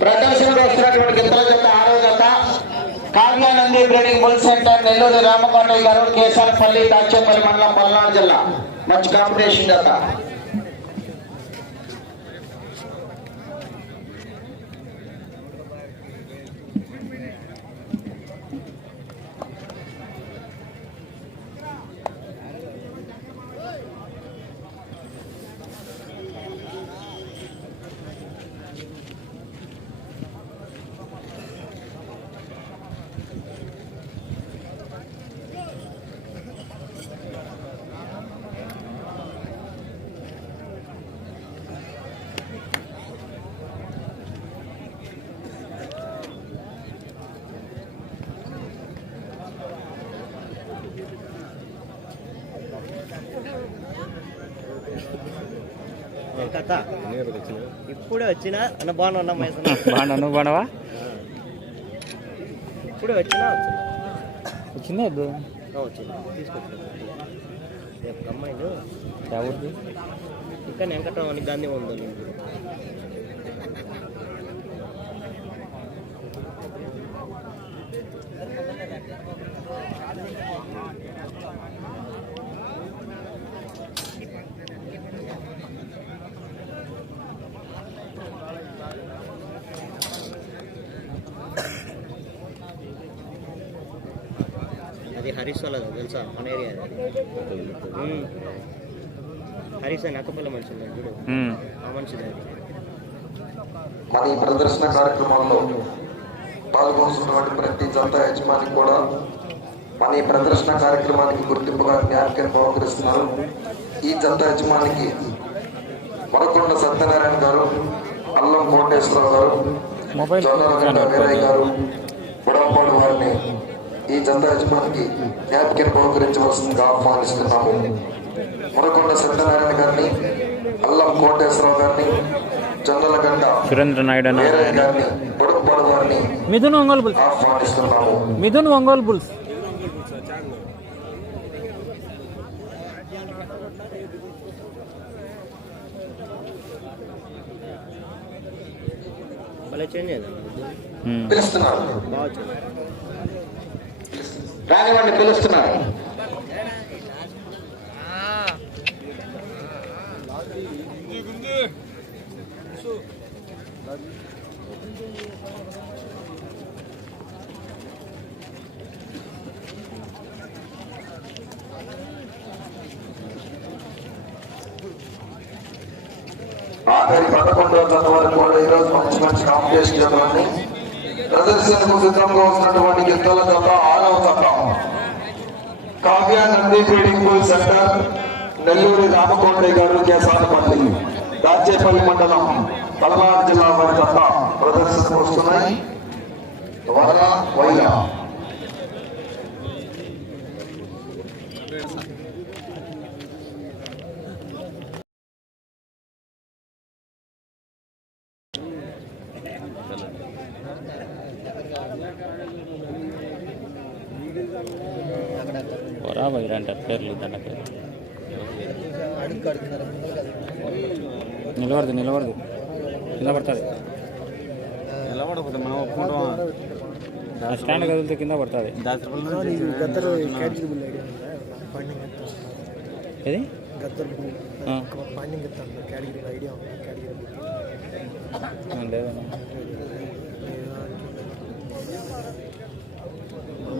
ప్రదర్శనకు వస్తున్నటువంటి గిత్తల జత ఆరో జత Kagla Nandi breeding bull centre Nellore Ramakotaiah garu Kesarapalli Dachepalli మండలం పల్నాడు జిల్లా. మంచి కాంపిటీషన్ జత కథ. ఇప్పుడే వచ్చిన అన్న బాగున్నా బాగున్నా నువ్వు బాగున్నావా? ఇప్పుడే వచ్చినా వచ్చిందా వద్దు వచ్చింది. తీసుకొచ్చిన. అమ్మాయిలు ఎవరిది? ఇంకా వెంకటరావు గాంధీ ఉందో అది హరీష్ వాళ్ళది తెలుసా? మన ఏరియా హరీష్ అని అక్కపల్ల మనిషి ఉన్నాడు చూడు. ఆ మనిషిది మన ఈ ప్రదర్శన కార్యక్రమంలో పాల్గొంటున్నటువంటి ప్రతి జంట యజమాని కూడా మన ఈ ప్రదర్శన కార్యక్రమానికి గుర్తింపుగా జ్ఞాపకం బహుకరిస్తున్నారు. ఈ జంట యజమానికి మరకొండ సత్యనారాయణ గారు అల్లం కోటేశ్వరరావు గారు మొబైల్ జొన్నలగడ్డ వీరయ్య గారు బుడంపాడు వారిని ఈ జంట యజమానికి జ్ఞాపకం బహుకరించవలసిందిగా ఆహ్వానిస్తున్నాము. మురకొండ సత్యనారాయణ గారిని అల్లం కోటేశ్వరరావు గారిని జొన్నలగడ్డ సురేంద్ర నాయుడు గారిని బుడంపాడు వారిని మిథున్ ఒంగోలు బుల్స్. ఆహ్వానిస్తున్నాము. మిథున్ ఒంగోలు బుల్స్. భలే చేంజ్ అయ్యింది ఉమ్. పిలుస్తున్నారు బాగా వచ్చింది రానివ్వండి పిలుస్తున్నారు. ఆఖరి వరకు కూడా ఈరోజు మంచి మంచి కాంపిటీషన్ జతలని ప్రదర్శనకు సిద్ధంగా వస్తున్నటువంటి గిద్దల జత ఆరవ Kavya Nandi breeding bull centre. Nelluri Ramakotaiah garu Kesanapalli Dachepalli మండలం పల్నాడు జిల్లా వారి జత ప్రదర్శనకు వస్తున్నాయి. వర వైల వైరా అంటారు పేర్లు దండ పేరు నిలబడదు నిలబడదు కింద పడుతుంది నిలబడకపోతే మనం ఒప్పుకుంటాం ఆ స్టాండ్ కదిలితే కింద పడుతుంది. ఏది?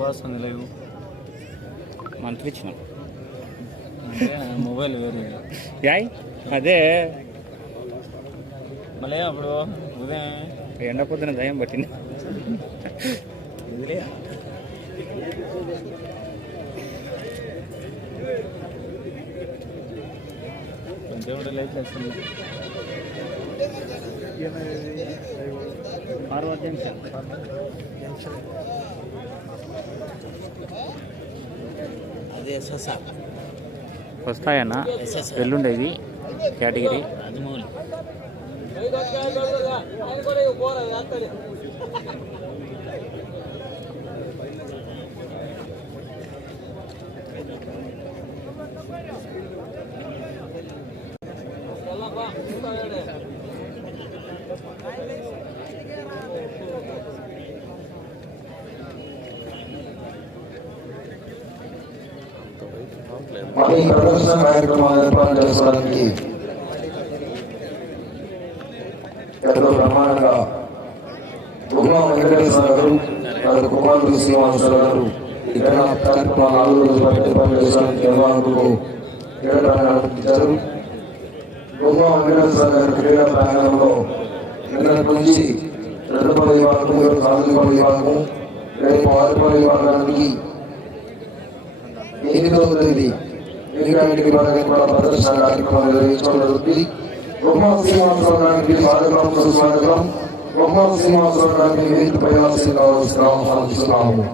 వస్తుంది లేవు. మంత్రి ఇచ్చిన. మొబైల్ వేరు యాయ్ అదే. మళ్ళీ అప్పుడు? ఉదయం? ఎండ పొద్దున దయం పట్టింది. దేవుడు లైట్ వేస్తుంది ఫార్వర్డ్ జంక్షన్ అదే ఎస్ఎస్ఆర్ వస్తాయన్న ఎల్లుండేది కేటగిరీ రాజమౌళి మరి Kami berusaha untuk ఇచ్చారు వెంకటేశ్వర గారి క్రీడా ప్రాంగణంలో నిన్నటి నుంచి విభాగం మరియు సాధుపల్లి విభాగం రేపు విభాగానికి ఎనిమిదవ తేదీ ఎన్నికల విభాగానికి కూడా ప్రదర్శన కార్యక్రమం నిర్వహించడం జరుగుతుంది బొమ్మ శ్రీనివాసరావు గారికి స్వాగతం సుస్వాగతం బొమ్మ శ్రీనివాసరావు గారికి వేదికపై ఆశీర్వాదాలు ఆహ్వానిస్తున్నాము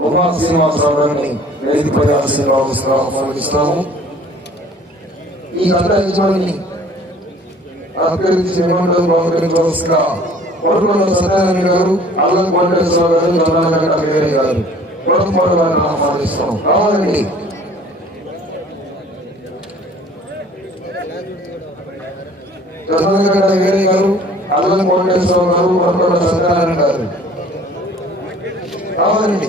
బొమ్మ శ్రీనివాసరావు గారిని వేదికపై ఆశీర్వాదాలు ఆహ్వానిస్తున్నాము ఈ గత యజమాని కొడుకుల సత్యనారాయణ గారు అల్లం కోటేశ్వర గారు చంద్రనగర్ వీరయ్య గారు కొడుకుమారు గారిని ఆహ్వానిస్తాం రావాలండి. చంద్రనగర్ గారు అల్లం కోటేశ్వర గారు కొడుకుల సత్యనారాయణ గారు. రావాలండి.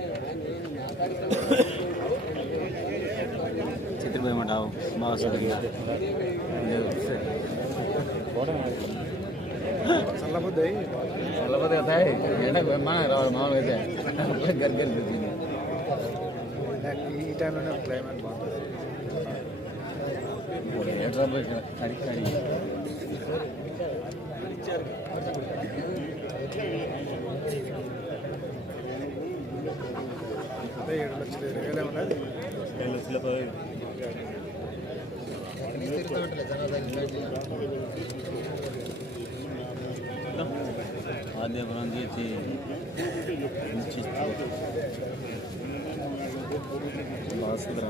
రాక చిత్రపోయమంటావు బాగా సరిగ్గా చల్లబోద్ది చల్లబోద్ది కదా ఎండ మన రావాలి మామూలుగా అయితే. గర్గర్ ఈ టైంలోనే క్లైమేట్ బాగుంటుంది ఎట్లా కడిగి కడిగి అదే ఏడు లక్షలు ఇరవై వేలే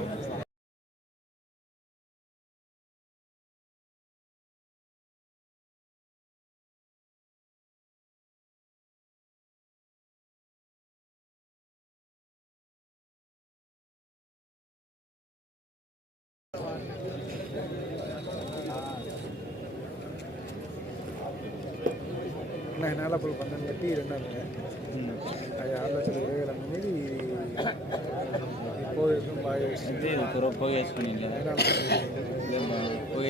ఉన్నది ఆద్యపురం తీర్చి బాగా నైన్ నెలల అప్పుడు పంతొమ్మిది పెట్టి రెండు ఉన్నాయి అది ఆరు లక్షలు ఇరవై వేల మంది ఎక్కువ బాగా చేసింది పొగ వేసుకుని పొగ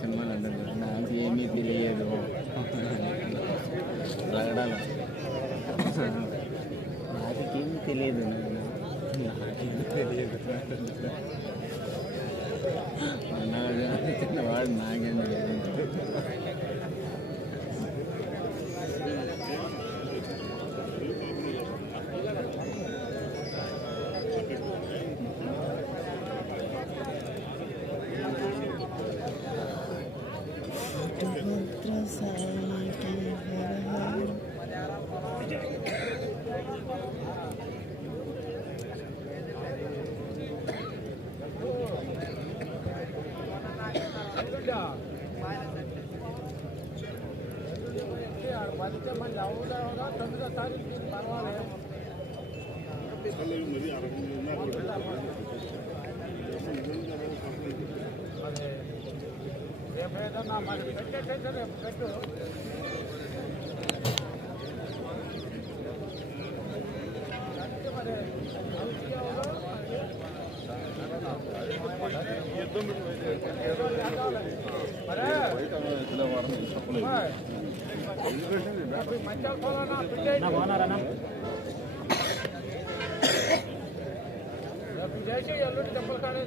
సినిమాలు అంటారు నాకు ఏమీ తెలియదు రగడాలు నాకేమీ తెలియదు నాకేమీ తెలియదు. చేసి ఎల్లుండి దెబ్బలు కాడే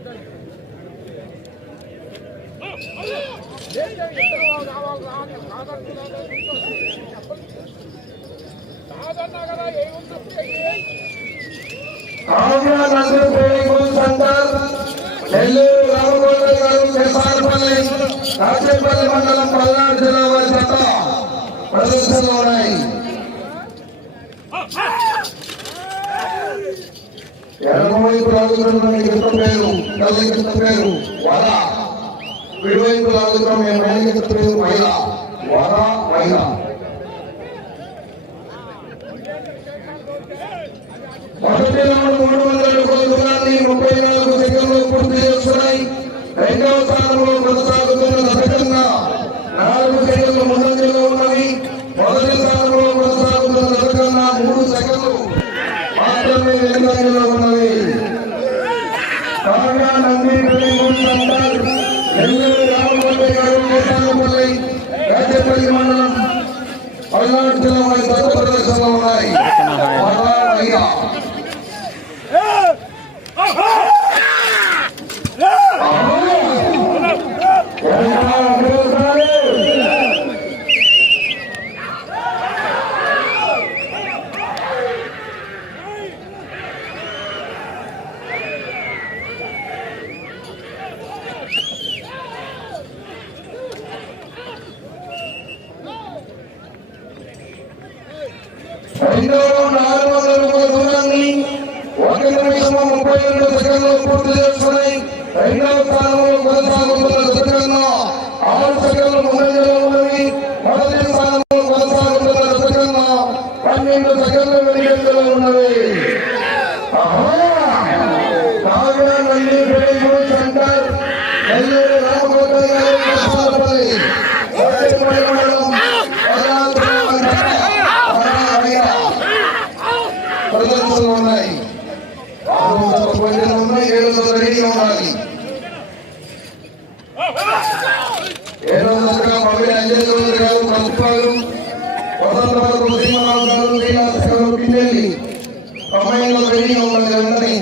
నెల్లూరు రామగోపాల్ గారు చెప్పాలపల్లి రాజేపల్లి మండలం పల్నాడు జిల్లా వారి చెత్త ఎడమవైపు రాజుకున్న పేరు పేరు వారా. విడివైపు లాగుతున్న మేము వెనక గిత్త పేరు మహిళ వర మహిళ మొదటి రౌండ్ మూడు వందల అడుగుల దూరాన్ని ముప్పై నాలుగు సెకండ్లు పూర్తి చేస్తున్నాయి రెండవ స్థానంలో కొనసాగుతున్న దశకంగా నాలుగు సెకండ్లు ముందంజలో ఉన్నవి మొదటి స్థానంలో కొనసాగుతున్న దశకంగా మూడు సెకండ్లు మాత్రమే వెనుకంజలో ఉన్నవి కాగా నంది ట్రైనింగ్ సెంటర్ నెల్లూరు రామకొండ గారు కేసాలపల్లి రాజపల్లి మండలం పల్నాడు జిల్లా వారి సత్వ ప్రదర్శనలో ఉన్నాయి మరలా మహిళ రెండో నాలుగు వందల రూపాయల దూరాన్ని ఒక నిమిషము ముప్పై రెండు సెకండ్లు పూర్తి చేస్తున్నాయి. రెండవ స్థానంలో కొనసాగుతున్న దశకంగా ఆరు సెకండ్లు ముందంజలో ఉన్నవి మొదటి స్థానంలో కొనసాగుతున్న దశకంగా పన్నెండు సెకండ్లు వెనుకంజలో ఉన్నవి కావ్య నంది ట్రైనింగ్ సెంటర్ నెల్లూరు రామకోట గారు కృష్ణాపల్లి రాజపల్లి మండలం పల్నాడు జిల్లా వారి జత ప్రదర్శనలు ఉన్నాయి ఆరు వందల పదిహేను ఉన్నాయి ఏడు వందల రెడీగా ఉండాలి ఏడు వందలుగా మమ్మీ అంజలి చౌదరి గారు ప్రభుత్వాలు వసంతరావు శ్రీనివాస్ గారు గారు పిన్నెల్లి సమయంలో రెడీగా ఉండాలి అందరినీ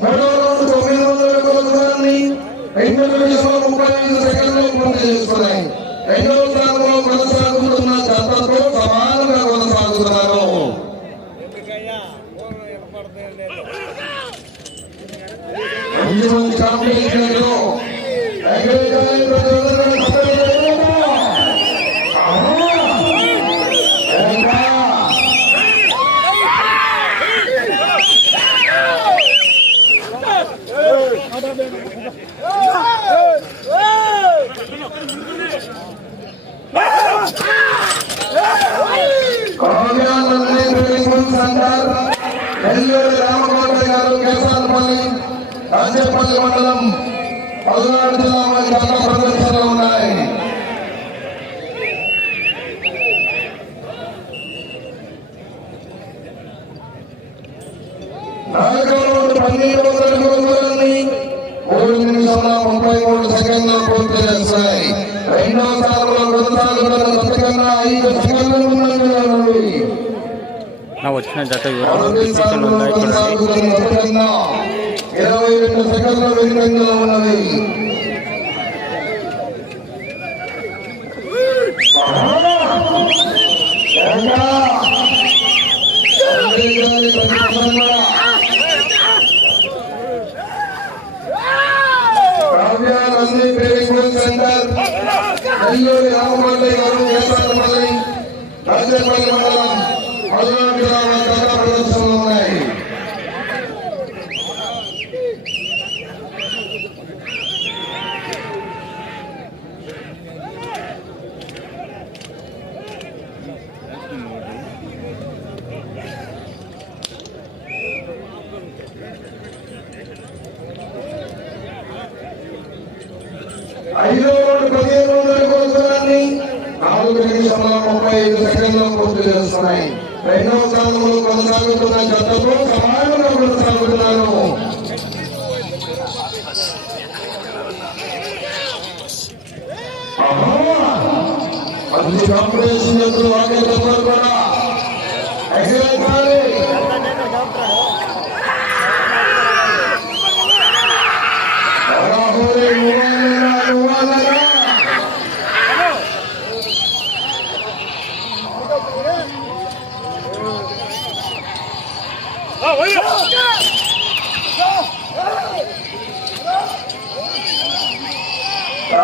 మూడో రౌండ్ తొమ్మిది వందల అడుగుల దూరాన్ని రెండు నిమిషాల ముప్పై ఐదు సెకండ్లు పూర్తి చేస్తున్నాయి రెండవ స్థానంలో కొనసాగుతున్న జతతో సమానంగా కొనసాగుతున్నారు మంచి మంచి కాంపిటీషన్లో ఎగరేయడానికి ప్రతి ఒక్కరు సపోర్ట్ చేస్తున్నారు. ఆహా! ఇంకా కావ్యానంది ట్రైనింగ్ సెంటర్ నెల్లూరు రామకోట గారు కేసాలపల్లి రాజపల్లి మండలం పల్నాడు జిల్లా వారి జత ప్రదర్శనలు ఉన్నాయి నాలుగవ రౌండ్ పన్నెండు వందల అడుగుల దూరాన్ని మూడు నిమిషాల ముప్పై మూడు సెకండ్లు పూర్తి చేస్తున్నాయి రెండవ స్థానంలో కొనసాగుతున్న దశకన్నా ఐదు సెకండ్లు ముందంజలో ఉన్నవి నా వచ్చిన జత వివరాలు మొదటి డిస్క్రిప్షన్లో స్థానంలో ఉన్నాయి చూడండి కొనసాగుతున్న దశకన్నా ఇరవై రెండు సెకండ్ల వెనుకంజలో ఉన్నవి ఇంకా అంతేగాని ప్రతిపక్షంగా వివరాలు ట్రైనింగ్ సెంటర్ నెల్లూరు రామపల్లి గారు కేసాలపల్లి రాజపల్లి మండలం పల్నాడు గ్రామ నాలుగు నిమిషముల ముప్పై ఐదు సెకండ్లు పూర్తి చేస్తున్నాయి. కూడా.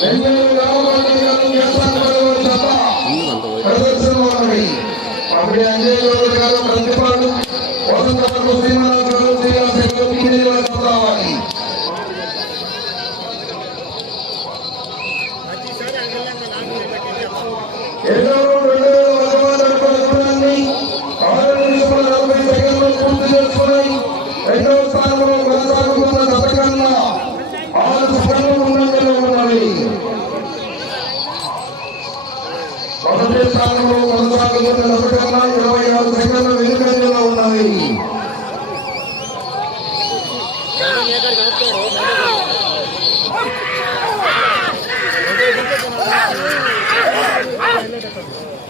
Venga.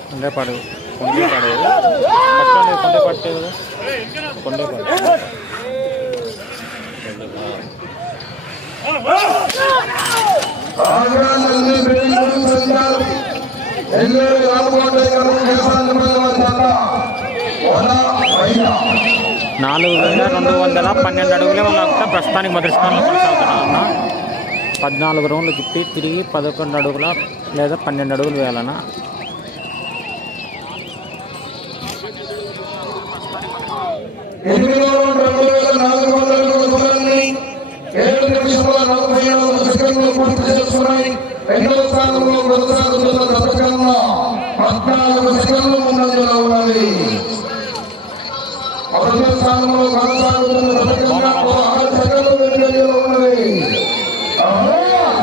కొండే పాడు కొండే పాడు కొండే పట్టేది కొండే పాడు నాలుగు వేల రెండు వందల పన్నెండు అడుగులే ఉన్న ప్రస్తుతానికి మొదటి స్థానంలో కొనసాగుతున్నా పద్నాలుగు రౌండ్లు తిప్పి తిరిగి పదకొండు అడుగుల లేదా పన్నెండు అడుగులు వేయాలన్న ఉన్నది. Oh,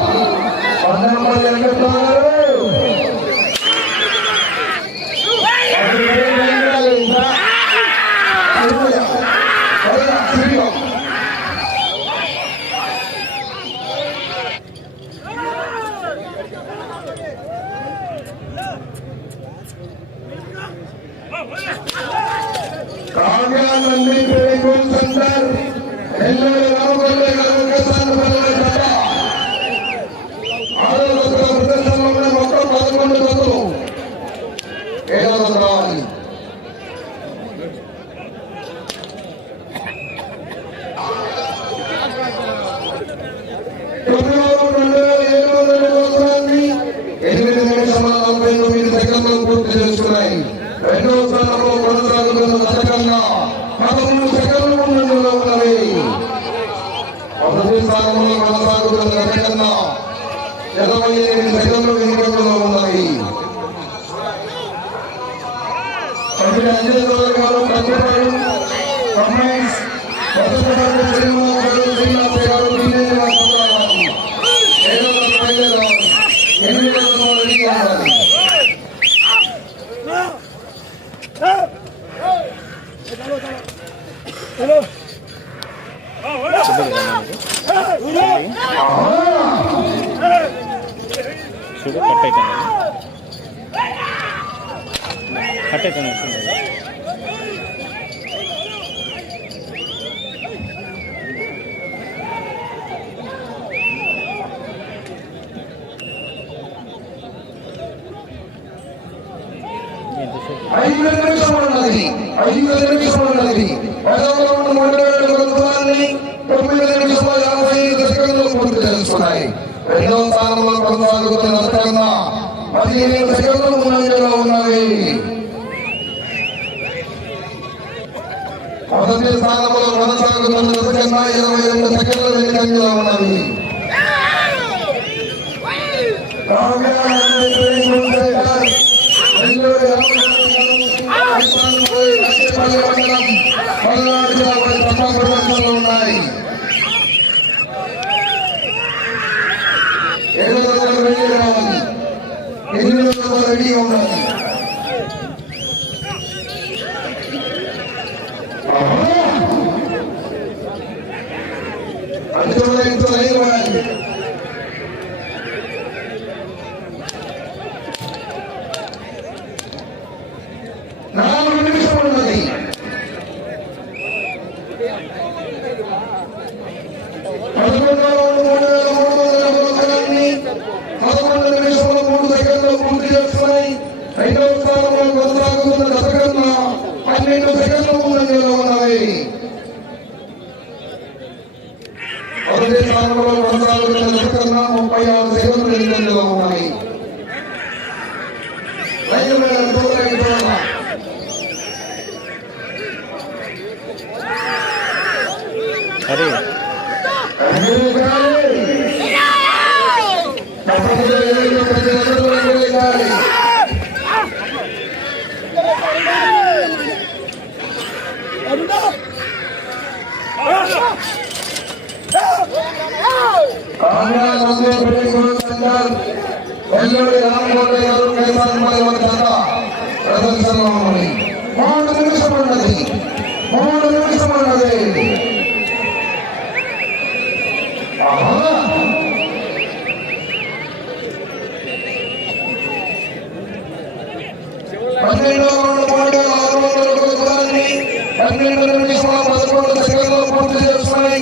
ఫిబ్రవరి రెండు వేల ఏడు వందల సంవత్సరాన్ని ఎనిమిది నిమిషాల నలభై తొమ్మిది సెకండ్లు పూర్తి हटे तो नहीं ఐదు వేల ఎనిమిది సంవత్సరాలు ఐదు వేల ఎనిమిది సంవత్సరాలు ఐదు వందల మండలం తొమ్మిది వేల ఎనిమిది సంవత్సరాలు ఐదు వందల మూడు మండలం తెలుస్తున్నాయి రెండవ స్థానంలో కొంతమంది నడుపుతున్న పదిహేను సెకండ్లు ముందంజలో ఉన్నవి మొదటి స్థానంలో కొనసాగుతున్న సెకండ్ ఇరవై రెండు సెకండ్లు వెనుకంజలో ఉన్నవి పల్నాడు విదేశాలలో కొనసాగుతున్న ముప్పై ఆరు సేవలు ఎన్నికల్లో ఇరవై ఐదు ఐదు ముప్పై ఒకటి పన్నెండు మూడు పదకొండు పన్నెండు పూర్తి చేస్తున్నాయి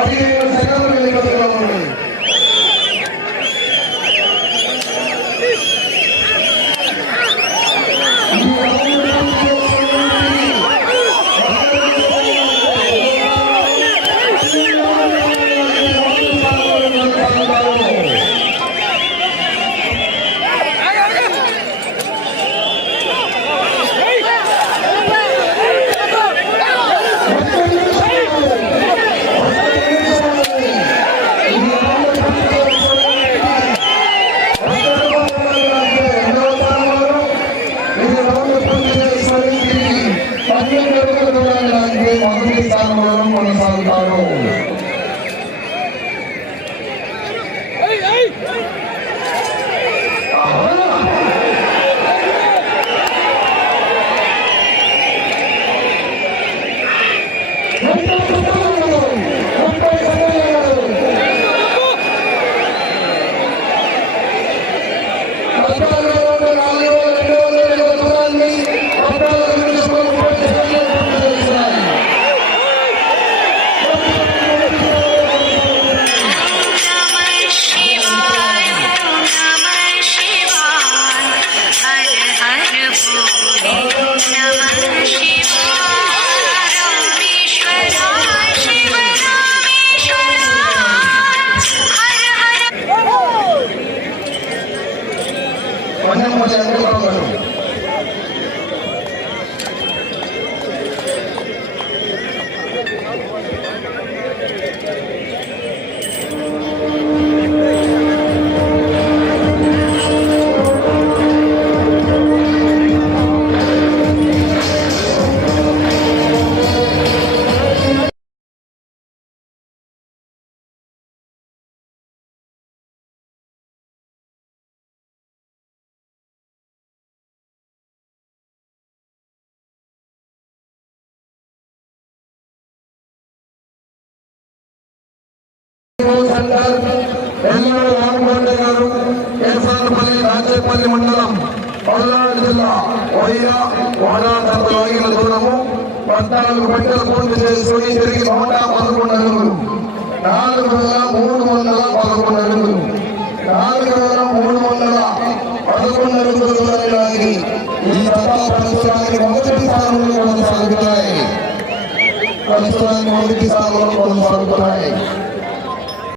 பதினேழு செகண்டர்களை பதிலாக సెంటర్ ఎల్లూరు రామకోట గారు కేసానపల్లి రాజేపల్లి మండలం పల్నాడు జిల్లా వైరా వాడాచంత లాగిన దూరము పద్నాలుగు గంటలు పూర్తి చేసుకుని తిరిగి నూట పదకొండు అడుగులు నాలుగు వేల మూడు వందల పదకొండు అడుగులు నాలుగు వేల మూడు వందల పదకొండు అడుగులు దూరానికి ఈ తప్ప ప్రస్తుతానికి మొదటి స్థానంలో కొనసాగుతాయి ప్రస్తుతానికి మొదటి స్థానంలో కొనసాగుతాయి.